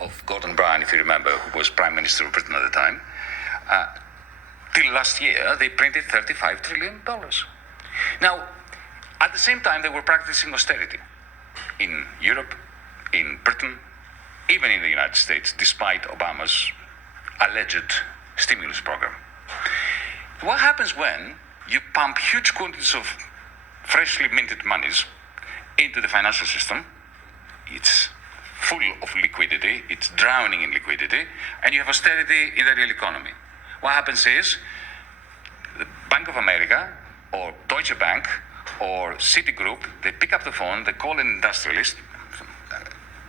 of Gordon Brown, if you remember, who was Prime Minister of Britain at the time, till last year, they printed $35 trillion. Now, at the same time, they were practicing austerity in Europe, in Britain, even in the United States, despite Obama's alleged stimulus program. What happens when you pump huge quantities of freshly minted monies into the financial system? It's full of liquidity, it's drowning in liquidity, and you have austerity in the real economy. What happens is the Bank of America or Deutsche Bank or Citigroup, they pick up the phone, they call an industrialist,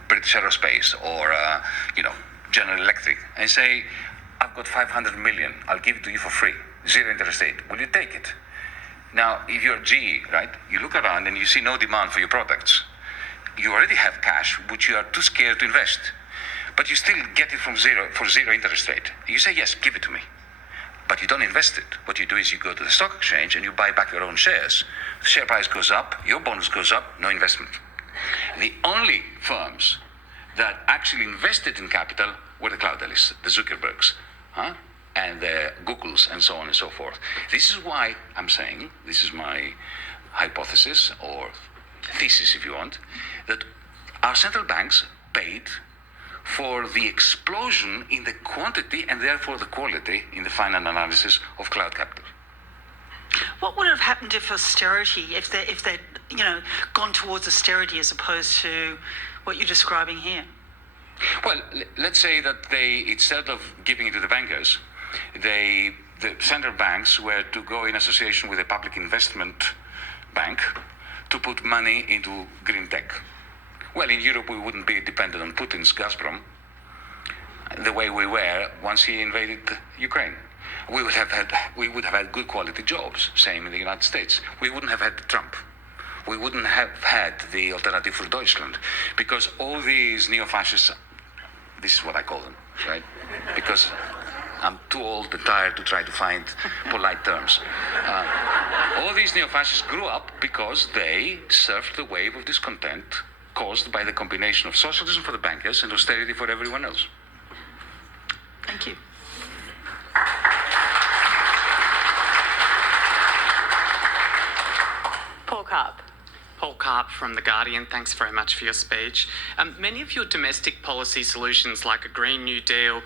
British Aerospace or General Electric, and say, I've got 500 million, I'll give it to you for free, 0 interest rate. Will you take it? Now, if you're GE, right, you look around and you see no demand for your products. You already have cash, which you are too scared to invest, but you still get it for 0 interest rate. You say, yes, give it to me, but you don't invest it. What you do is you go to the stock exchange and you buy back your own shares. The share price goes up, your bonus goes up, no investment. The only firms that actually invested in capital were the cloudalists, the Zuckerbergs, and the Googles, and so on and so forth. This is why I'm saying, this is my hypothesis, or thesis if you want, that our central banks paid for the explosion in the quantity and therefore the quality in the final analysis of cloud capital. What would have happened if they'd gone towards austerity as opposed to what you're describing here? Well, let's say that they, instead of giving it to the bankers, the central banks were to go in association with a public investment bank to put money into green tech. Well, in Europe, we wouldn't be dependent on Putin's Gazprom the way we were once he invaded Ukraine. We would have had good quality jobs, same in the United States. We wouldn't have had Trump. We wouldn't have had the Alternative für Deutschland, because all these neo-fascists, this is what I call them, right? Because I'm too old and tired to try to find polite terms. All these neo-fascists grew up because they surfed the wave of discontent caused by the combination of socialism for the bankers and austerity for everyone else. Thank you. Paul Karp from The Guardian, thanks very much for your speech. Many of your domestic policy solutions, like a Green New Deal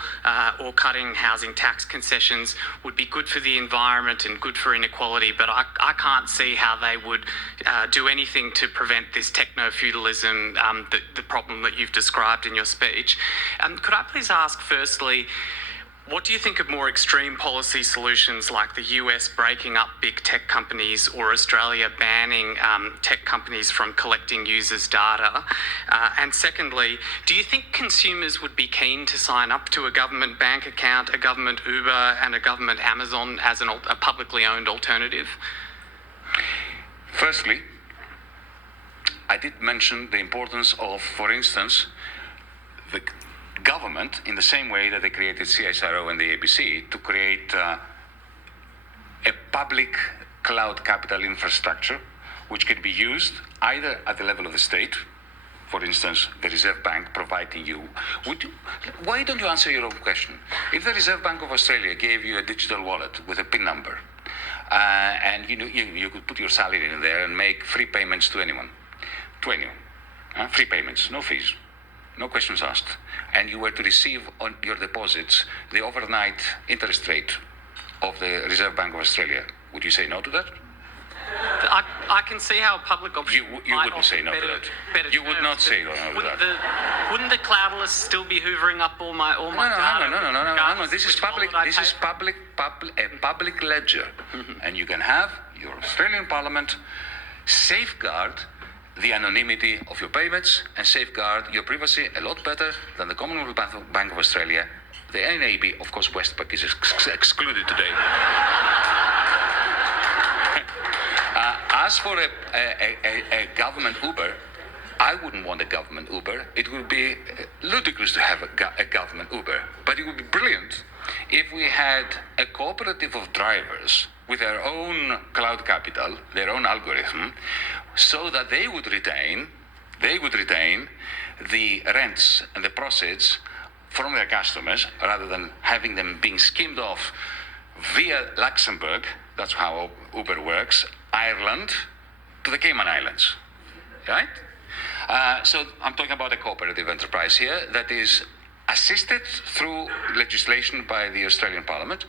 or cutting housing tax concessions, would be good for the environment and good for inequality, but I can't see how they would do anything to prevent this techno-feudalism, the problem that you've described in your speech. Could I please ask, firstly, what do you think of more extreme policy solutions like the US breaking up big tech companies or Australia banning tech companies from collecting users' data? And secondly, do you think consumers would be keen to sign up to a government bank account, a government Uber and a government Amazon as a publicly owned alternative? Firstly, I did mention the importance of, for instance, the government, in the same way that they created CSIRO and the ABC, to create a public cloud capital infrastructure which can be used either at the level of the state, for instance, the Reserve Bank providing you. Why don't you answer your own question? If the Reserve Bank of Australia gave you a digital wallet with a PIN number, and you could put your salary in there and make free payments to anyone, free payments, no fees, no questions asked, and you were to receive on your deposits the overnight interest rate of the Reserve Bank of Australia, would you say no to that? I can see how a public option you wouldn't say no to that. You would not say no to that. Wouldn't the cloudalists still be hoovering up all my data? No. This is public. This is a public ledger, and you can have your Australian Parliament safeguard the anonymity of your payments and safeguard your privacy a lot better than the Commonwealth Bank of Australia. The NAB, of course, Westpac is excluded today. As for a government Uber, I wouldn't want a government Uber. It would be ludicrous to have a government Uber, but it would be brilliant if we had a cooperative of drivers with their own cloud capital, their own algorithm, so that they would retain the rents and the proceeds from their customers rather than having them being skimmed off via Luxembourg, that's how Uber works, Ireland, to the Cayman Islands, right? So I'm talking about a cooperative enterprise here that is assisted through legislation by the Australian Parliament.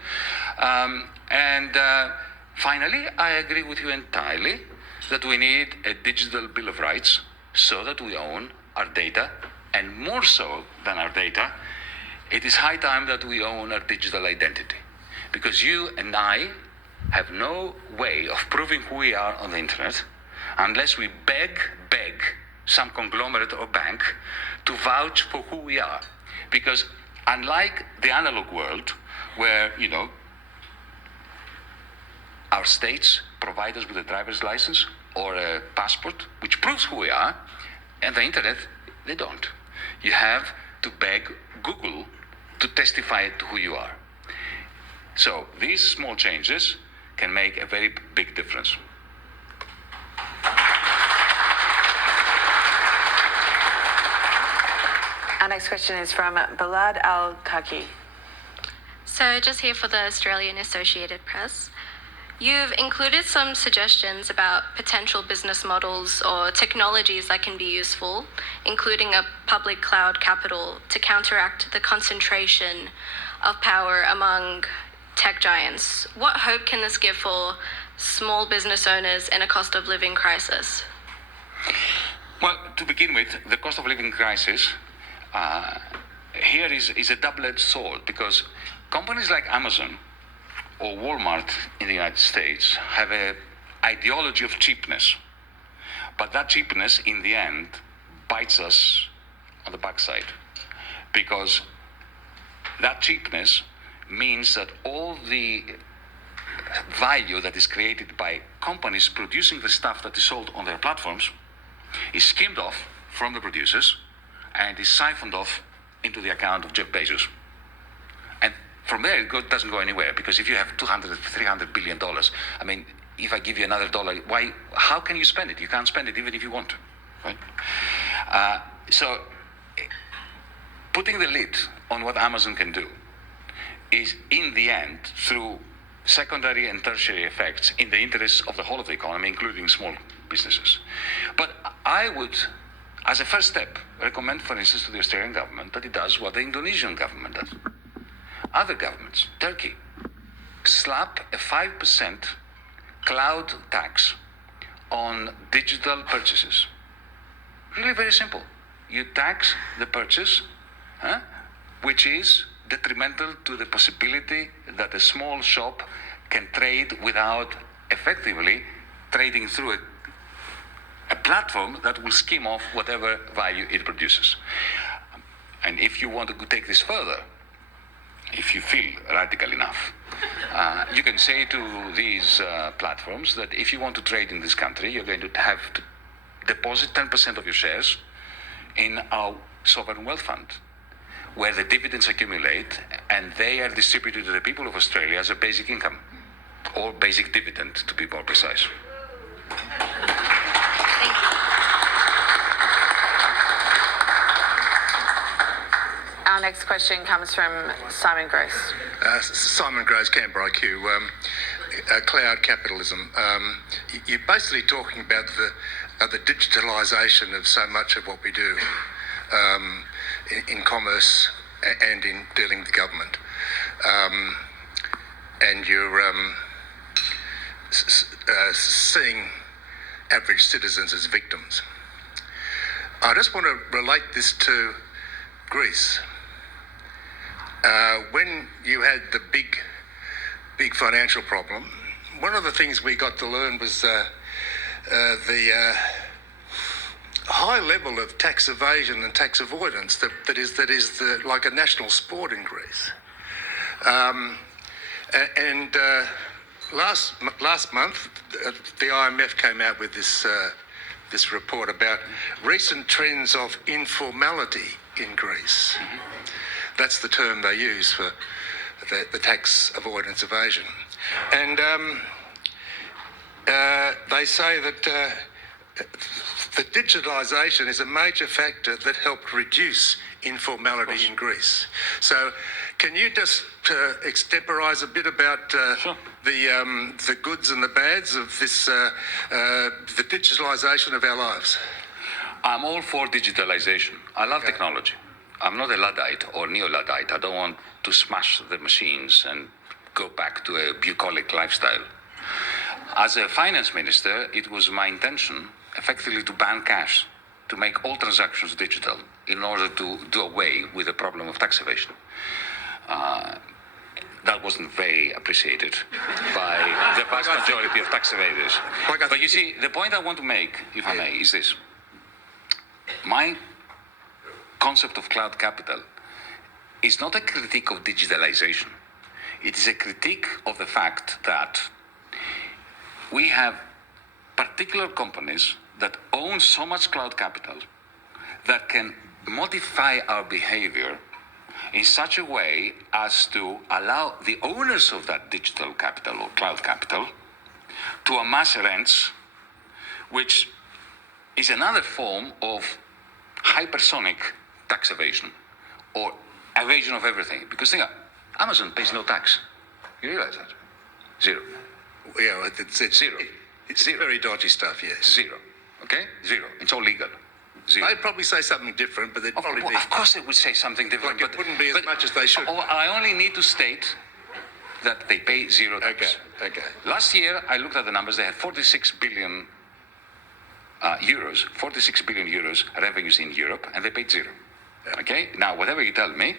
Finally, I agree with you entirely that we need a digital Bill of Rights so that we own our data, and more so than our data, it is high time that we own our digital identity. Because you and I have no way of proving who we are on the internet unless we beg some conglomerate or bank to vouch for who we are. Because unlike the analog world, where, our states provide us with a driver's license or a passport which proves who we are, and the internet, they don't. You have to beg Google to testify to who you are. So these small changes can make a very big difference. Our next question is from Balad Al-Kaki. So just here for the Australian Associated Press. You've included some suggestions about potential business models or technologies that can be useful, including a public cloud capital to counteract the concentration of power among tech giants. What hope can this give for small business owners in a cost of living crisis? Well, to begin with, the cost of living crisis here is a double-edged sword, because companies like Amazon or Walmart in the United States have an ideology of cheapness. But that cheapness, in the end, bites us on the backside. Because that cheapness means that all the value that is created by companies producing the stuff that is sold on their platforms is skimmed off from the producers and is siphoned off into the account of Jeff Bezos. And from there, it doesn't go anywhere, because if you have $200, $300 billion, I mean, if I give you another dollar, how can you spend it? You can't spend it even if you want to, right? So putting the lid on what Amazon can do is, in the end, through secondary and tertiary effects, in the interests of the whole of the economy, including small businesses. But I would, as a first step, recommend, for instance, to the Australian government that it does what the Indonesian government does. Other governments, Turkey, slap a 5% cloud tax on digital purchases. Really very simple. You tax the purchase, which is detrimental to the possibility that a small shop can trade without effectively trading through a platform that will skim off whatever value it produces. And if you want to take this further, if you feel radical enough, you can say to these platforms that if you want to trade in this country, you're going to have to deposit 10% of your shares in our sovereign wealth fund, where the dividends accumulate and they are distributed to the people of Australia as a basic income, or basic dividend, to be more precise. Our next question comes from Simon Gross. Simon Gross, Canberra IQ. Cloud capitalism. You're basically talking about the digitalisation of so much of what we do in commerce and in dealing with government. And you're seeing average citizens as victims. I just want to relate this to Greece. When you had the big financial problem, one of the things we got to learn was the high level of tax evasion and tax avoidance that is like a national sport in Greece. Last month, the IMF came out with this report about recent trends of informality in Greece. That's the term they use for the tax avoidance evasion. And they say that the digitalisation is a major factor that helped reduce informality in Greece. So, can you just extemporise a bit about the goods and the bads of this, the digitalisation of our lives? I'm all for digitalization. I love technology. I'm not a Luddite or neo-Luddite. I don't want to smash the machines and go back to a bucolic lifestyle. As a finance minister, it was my intention effectively to ban cash, to make all transactions digital in order to do away with the problem of tax evasion. That wasn't very appreciated by the vast majority of tax evaders. But you see, the point I want to make, if I may, is this. My concept of cloud capital is not a critique of digitalization. It is a critique of the fact that we have particular companies that own so much cloud capital that can modify our behavior in such a way as to allow the owners of that digital capital or cloud capital to amass rents, which is another form of hypersonic tax evasion or evasion of everything. Because think, Amazon pays no tax. You realize that? Zero. Yeah, it's Zero. It's very dodgy stuff, yes. Zero. Okay? Zero. It's all legal. Zero. They'd probably say something different, but they'd probably be... Of course they would say something different. Like it wouldn't be as much as they should. I only need to state that they pay zero tax. Okay. Last year, I looked at the numbers. They had 46 billion euros revenues in Europe, and they paid zero. Yeah. Okay? Now, whatever you tell me,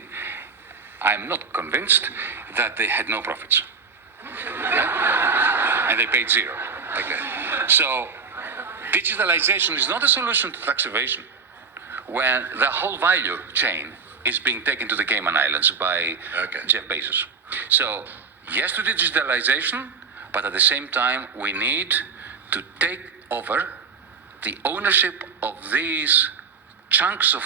I'm not convinced that they had no profits. Okay? And they paid zero. Okay. So, digitalization is not a solution to tax evasion when the whole value chain is being taken to the Cayman Islands by Jeff Bezos. So, yes to digitalization, but at the same time, we need to take over the ownership of these chunks of